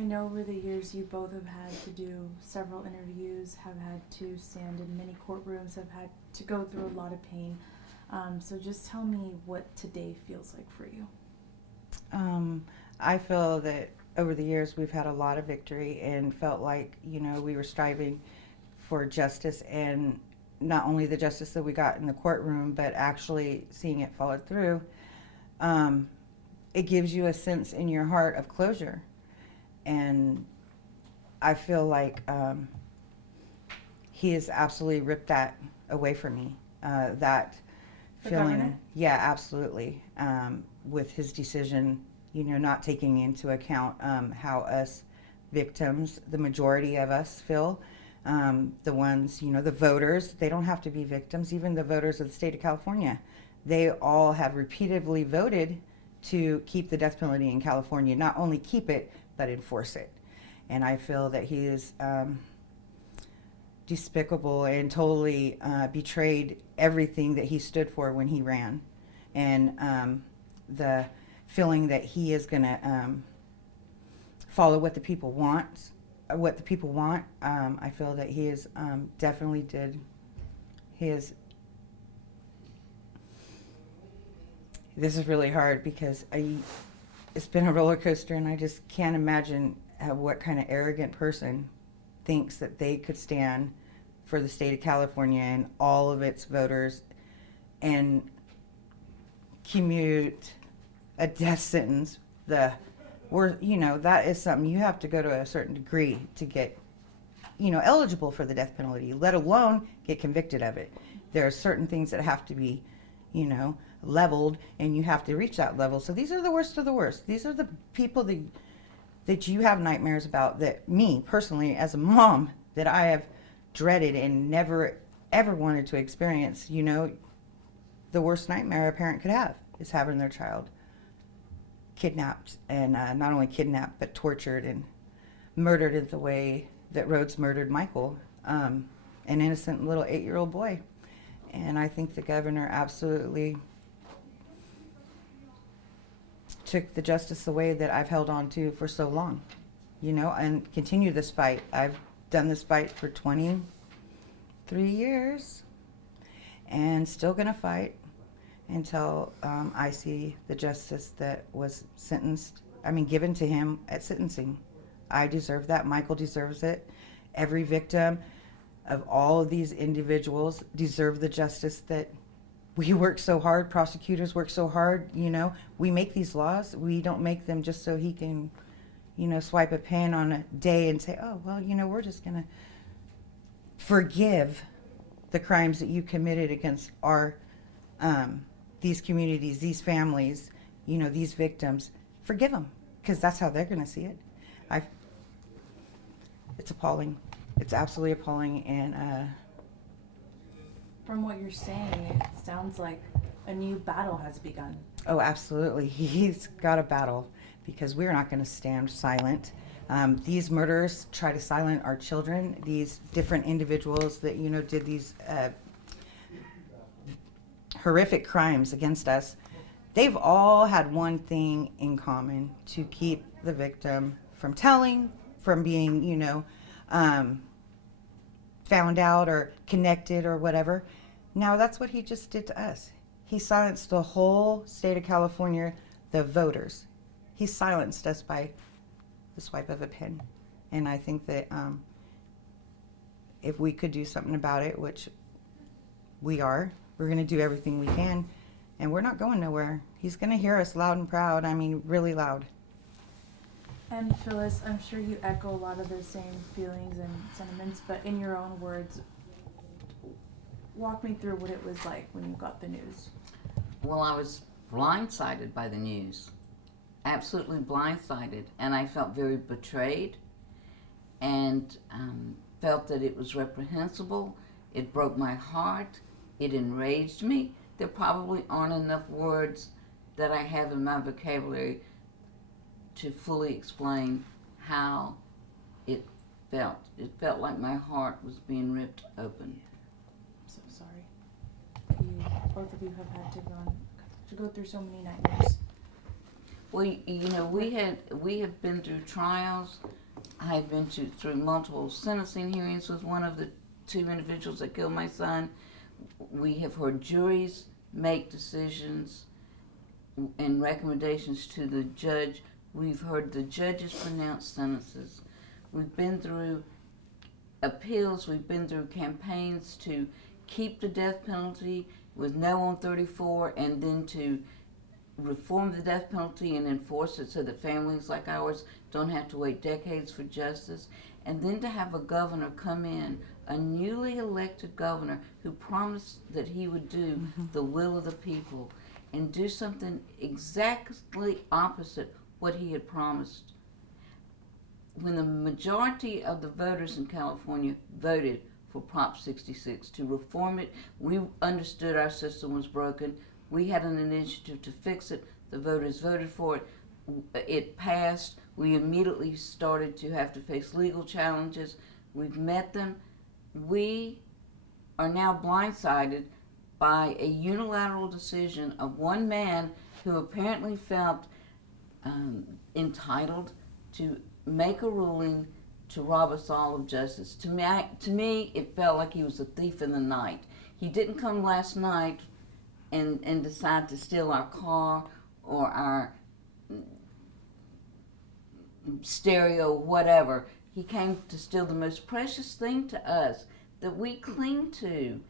I know over the years you both have had to do several interviews, have had to stand in many courtrooms, have had to go through a lot of pain. So just tell me what today feels like for you. I feel that over the years we've had a lot of victory and felt like, we were striving for justice, and not only the justice that we got in the courtroom, but actually seeing it followed through. It gives you a sense in your heart of closure. And I feel like he has absolutely ripped that away from me. That The feeling, governor? yeah, absolutely. With his decision, not taking into account how us victims, the majority of us feel. The ones, the voters, they don't have to be victims. Even the voters of the state of California, they all have repeatedly voted to keep the death penalty in California. Not only keep it, but enforce it. And I feel that he is despicable and totally betrayed everything that he stood for when he ran. And the feeling that he is going to follow what the people want, I feel that he is definitely did his. This is really hard because it's been a roller coaster, and I just can't imagine what kind of arrogant person thinks that they could stand for the state of California and all of its voters and commute a death sentence. That is something you have to go to a certain degree to get, eligible for the death penalty, let alone get convicted of it. There are certain things that have to be, leveled, and you have to reach that level. So these are the worst of the worst. These are the people that you have nightmares about, that me personally as a mom, that I have dreaded and never ever wanted to experience. The worst nightmare a parent could have is having their child kidnapped, and not only kidnapped but tortured and murdered in the way that Rhodes murdered Michael, an innocent little 8-year-old boy. And I think the governor absolutely took the justice away that I've held on to for so long, and continue this fight. I've done this fight for 23 years and still gonna fight until I see the justice that was given to him at sentencing. I deserve that. Michael deserves it. Every victim of all of these individuals deserve the justice that we work so hard, prosecutors work so hard, we make these laws. We don't make them just so he can, swipe a pen on a day and say, oh, well, we're just going to forgive the crimes that you committed against our, these communities, these families, these victims. Forgive them, because that's how they're going to see it. It's appalling. It's absolutely appalling. And From what you're saying, it sounds like a new battle has begun. oh, absolutely. He's got a battle, because we're not going to stand silent. These murderers try to silence our children. These different individuals that, did these horrific crimes against us, they've all had one thing in common: to keep the victim from telling, from being, found out or connected or whatever. Now that's what he just did to us. He silenced the whole state of California, the voters. He silenced us by the swipe of a pen. And I think that if we could do something about it, which we're going to do everything we can, and we're not going nowhere. He's going to hear us loud and proud. Really loud. And Phyllis, I'm sure you echo a lot of those same feelings and sentiments, but in your own words, walk me through what it was like when you got the news. Well, I was blindsided by the news, absolutely blindsided, and I felt very betrayed, and felt that it was reprehensible. It broke my heart. It enraged me. There probably aren't enough words that I have in my vocabulary to fully explain how it felt. It felt like my heart was being ripped open. I'm so sorry that both of you have had to go through so many nightmares. Well, you know, we have been through trials. I have been through multiple sentencing hearings with one of the two individuals that killed my son. We have heard juries make decisions and recommendations to the judge. We've heard the judges pronounce sentences. We've been through appeals. We've been through campaigns to keep the death penalty with no on 34, and then to reform the death penalty and enforce it so that families like ours don't have to wait decades for justice. And then to have a governor come in, a newly elected governor who promised that he would do the will of the people and do something exactly opposite what he had promised. When the majority of the voters in California voted for Prop 66 to reform it, we understood our system was broken. We had an initiative to fix it. The voters voted for it. It passed. We immediately started to have to face legal challenges. We've met them. We are now blindsided by a unilateral decision of one man who apparently felt entitled to make a ruling to rob us all of justice. To me, it felt like he was a thief in the night. He didn't come last night and decide to steal our car or our stereo, whatever. He came to steal the most precious thing to us that we cling to,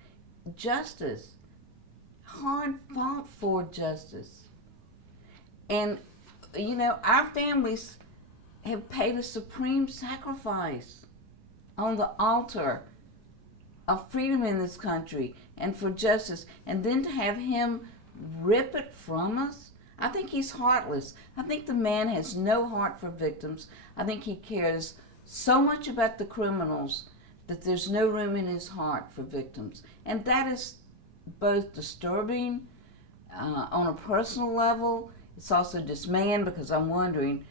justice. Hard fought for justice. And, you know, our families have paid a supreme sacrifice on the altar of freedom in this country and for justice. And then to have him rip it from us, I think he's heartless. I think the man has no heart for victims. I think he cares so much about the criminals that there's no room in his heart for victims. And that is both disturbing on a personal level. It's also dismaying because I'm wondering,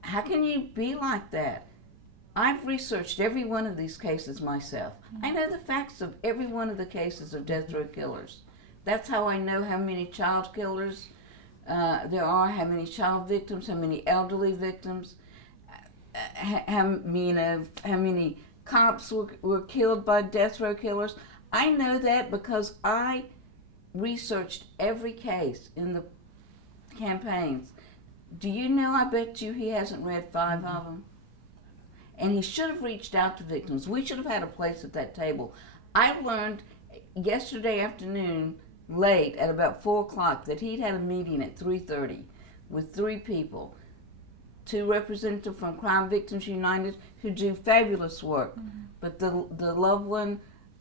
how can you be like that? I've researched every one of these cases myself. I know the facts of every one of the cases of death row killers. That's how I know how many child killers there are, how many child victims, how many elderly victims, how many cops were killed by death row killers. I know that because I researched every case in the campaigns. Do you know, I bet you he hasn't read 5 of them? And he should have reached out to victims. We should have had a place at that table. I learned yesterday afternoon, late, at about 4 o'clock, that he'd had a meeting at 3:30 with 3 people. 2 representatives from Crime Victims United who do fabulous work. But the loved one,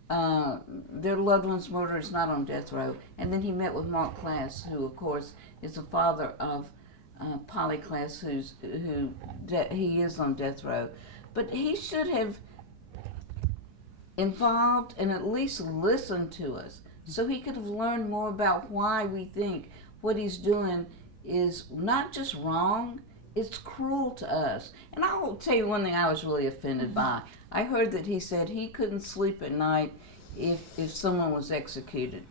their loved one's murder is not on death row. And then he met with Mark Klass, who of course is the father of Polly Klass, he is on death row. But he should have involved and at least listened to us so he could have learned more about why we think what he's doing is not just wrong, it's cruel to us. And I will tell you one thing I was really offended by. I heard that he said he couldn't sleep at night if someone was executed.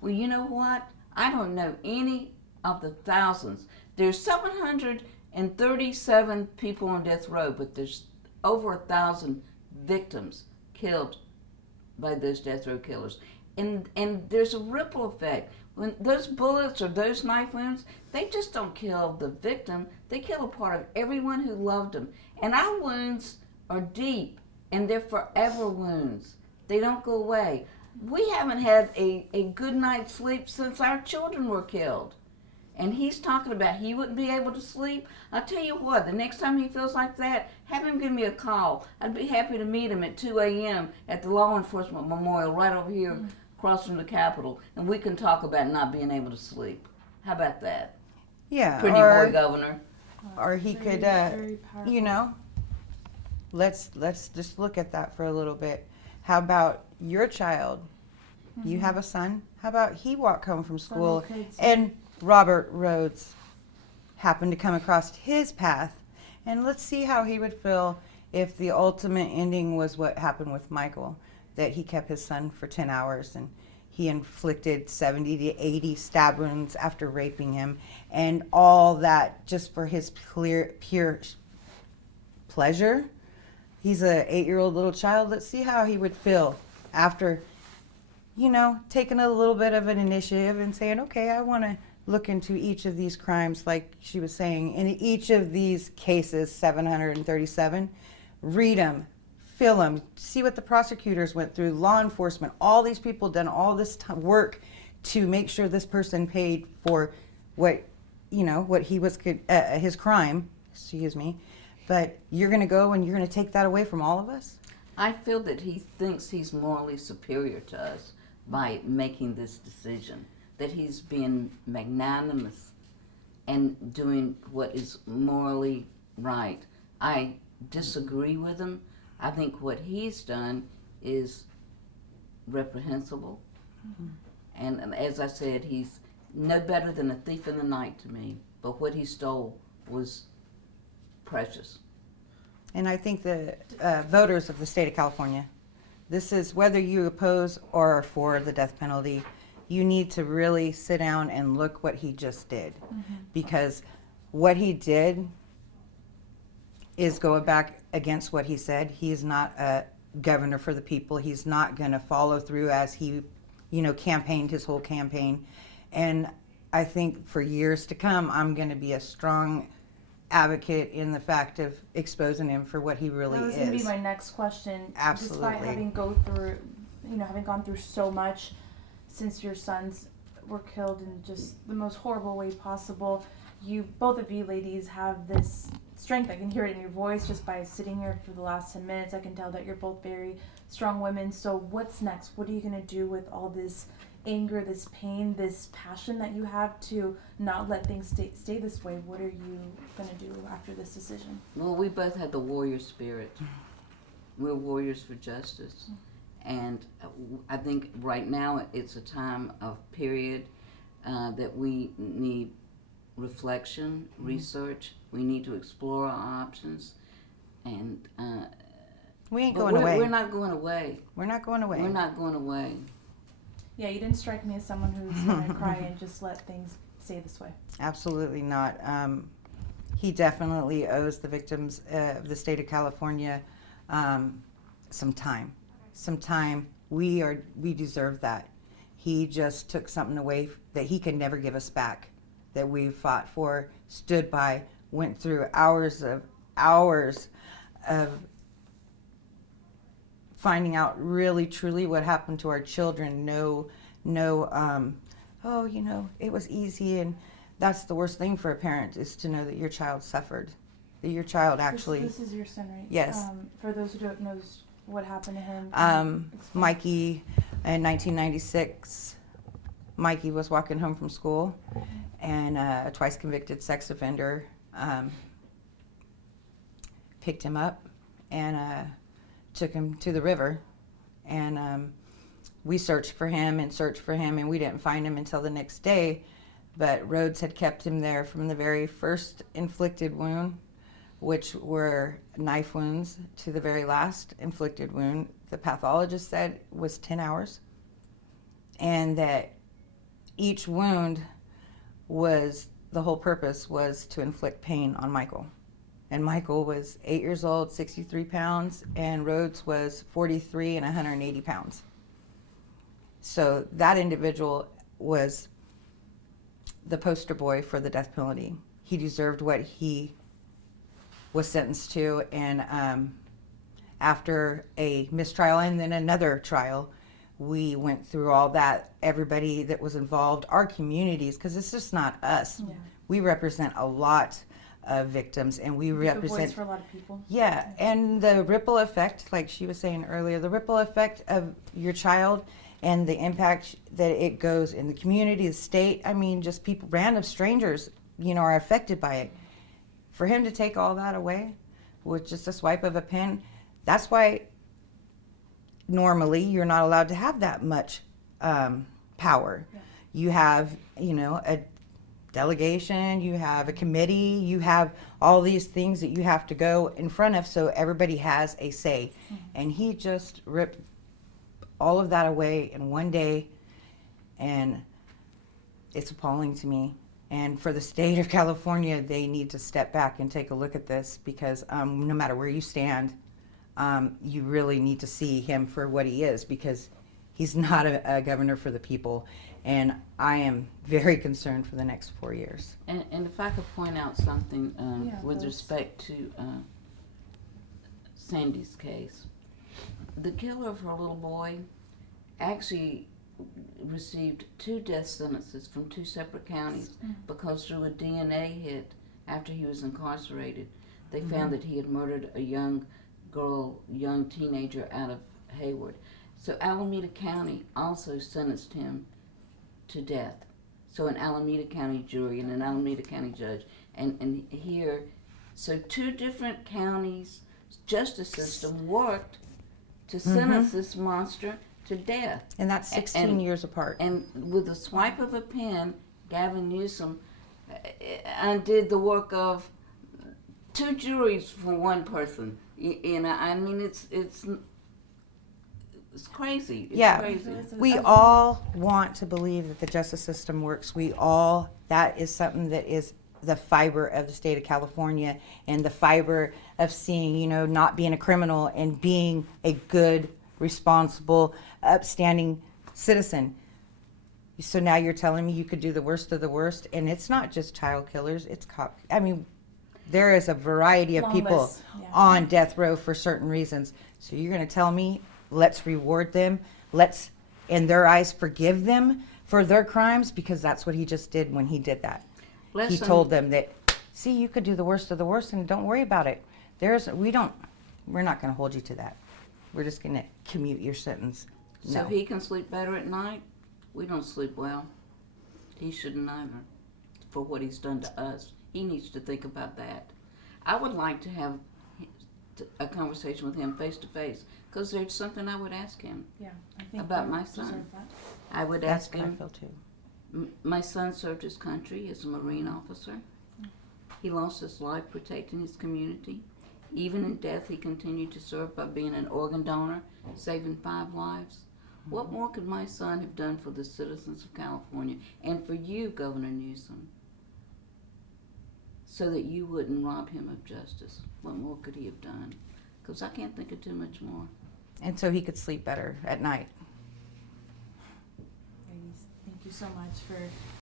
Well, you know what? I don't know any of the thousands. There's 737 people on death row, but there's over 1,000 victims killed by those death row killers. And there's a ripple effect. When those bullets or those knife wounds, they just don't kill the victim. They kill a part of everyone who loved them. And our wounds are deep, and they're forever wounds. They don't go away. We haven't had a good night's sleep since our children were killed. And he's talking about he wouldn't be able to sleep. I'll tell you what, the next time he feels like that, have him give me a call. I'd be happy to meet him at 2 a.m. at the Law Enforcement Memorial right over here across from the Capitol, and we can talk about not being able to sleep. How about that? Yeah. Pretty boy governor. Or he could, you know, let's just look at that for a little bit. How about your child? You have a son. How about he walk home from school and Robert Rhodes happened to come across his path, and let's see how he would feel if the ultimate ending was what happened with Michael, that he kept his son for 10 hours and He inflicted 70 to 80 stab wounds after raping him, and all that just for his pure pleasure. He's a 8-year-old little child. Let's see how he would feel after, you know, taking a little bit of an initiative and saying, okay, I want to look into each of these crimes, like she was saying, in each of these cases, 737, read them, fill them, see what the prosecutors went through, law enforcement, all these people done all this work to make sure this person paid for what, you know, what he was, his crime, excuse me. But you're going to go and you're going to take that away from all of us? I feel that he thinks he's morally superior to us by making this decision, that he's being magnanimous and doing what is morally right. I disagree with him. I think what he's done is reprehensible. And as I said, he's no better than a thief in the night to me, but what he stole was precious. And I think the voters of the state of California, this is whether you oppose or are for the death penalty, you need to really sit down and look what he just did. Because what he did is going back against what he said. He's not a governor for the people. He's not going to follow through as he, you know, campaigned his whole campaign. And I think for years to come, I'm going to be a strong advocate in the fact of exposing him for what he really is. That was going to be my next question. Absolutely. Despite having having gone through so much since your sons were killed in just the most horrible way possible, both of you ladies have this strength. I can hear it in your voice just by sitting here for the last 10 minutes. I can tell that you're both very strong women. So what's next? What are you going to do with all this anger, this pain, this passion that you have to not let things stay this way? What are you going to do after this decision? Well, we both had the warrior spirit. We're warriors for justice. And I think right now it's a time of period that we need reflection, research. We need to explore our options. And we ain't going away. We're not going away. We're not going away. We're not going away. Yeah, you didn't strike me as someone who's going to cry and just let things stay this way. Absolutely not. He definitely owes the victims of the state of California some time. Some time. We deserve that. He just took something away that he can never give us back, that we fought for, stood by, went through hours of finding out really truly what happened to our children. No, oh, you know, it was easy. And that's the worst thing for a parent, is to know that your child suffered, that your child actually. This is your son, right? Yes. For those who don't know what happened to him. Mikey, in 1996, Mikey was walking home from school, and a twice convicted sex offender picked him up and took him to the river. And we searched for him, and we didn't find him until the next day. But Rhodes had kept him there from the very first inflicted wound, which were knife wounds, to the very last inflicted wound. The pathologist said was 10 hours. And that each wound was, the whole purpose was to inflict pain on Michael. And Michael was 8 years old, 63 pounds, and Rhodes was 43 and 180 pounds. So that individual was the poster boy for the death penalty. He deserved what he was sentenced to, and after a mistrial and then another trial, we went through all that. Everybody that was involved, our communities, because it's just not us. Yeah. We represent a lot of victims, and we represent a voice for a lot of people. Yeah, and the ripple effect, like she was saying earlier, the ripple effect of your child and the impact that it goes in the community, the state. I mean, just people, random strangers, you know, are affected by it. For him to take all that away with just a swipe of a pen, that's why normally you're not allowed to have that much power. Yeah. You have, you know, a delegation, you have a committee, you have all these things that you have to go in front of, so everybody has a say. Mm-hmm. And he just ripped all of that away in one day, And it's appalling to me. And for the state of California, they need to step back and take a look at this, because no matter where you stand, you really need to see him for what he is, because he's not a governor for the people. And I am very concerned for the next 4 years. And if I could point out something with please. respect to Sandy's case, the killer of her little boy actually received 2 death sentences from 2 separate counties because through a DNA hit after he was incarcerated, they found that he had murdered a young girl, young teenager out of Hayward. So Alameda County also sentenced him to death. So an Alameda County jury and an Alameda County judge. And here, so 2 different counties' justice system worked to sentence this monster to death. And that's 16 years apart. And with a swipe of a pen, Gavin Newsom undid the work of 2 juries for 1 person. You know, I mean, it's crazy. It's crazy. We all want to believe that the justice system works. That is something that is the fiber of the state of California, and the fiber of seeing, you know, not being a criminal and being a good, responsible, upstanding citizen. So now you're telling me you could do the worst of the worst, and it's not just child killers, it's cop. I mean, there is a variety of people on death row for certain reasons. So you're going to tell me, let's reward them, let's, in their eyes, forgive them for their crimes, because that's what he just did when he did that. He told them that, see, you could do the worst of the worst and don't worry about it. We're not going to hold you to that. We're just going to commute your sentence. So he can sleep better at night? We don't sleep well. He shouldn't either, for what he's done to us. He needs to think about that. I would like to have a conversation with him face to face, because there's something I would ask him about my son. I would ask him. I feel too. My son served his country as a Marine officer. He lost his life protecting his community. Even in death, he continued to serve by being an organ donor, saving 5 lives. What more could my son have done for the citizens of California and for you, Governor Newsom, so that you wouldn't rob him of justice? What more could he have done? Because I can't think of too much more. And so he could sleep better at night. Ladies, thank you so much for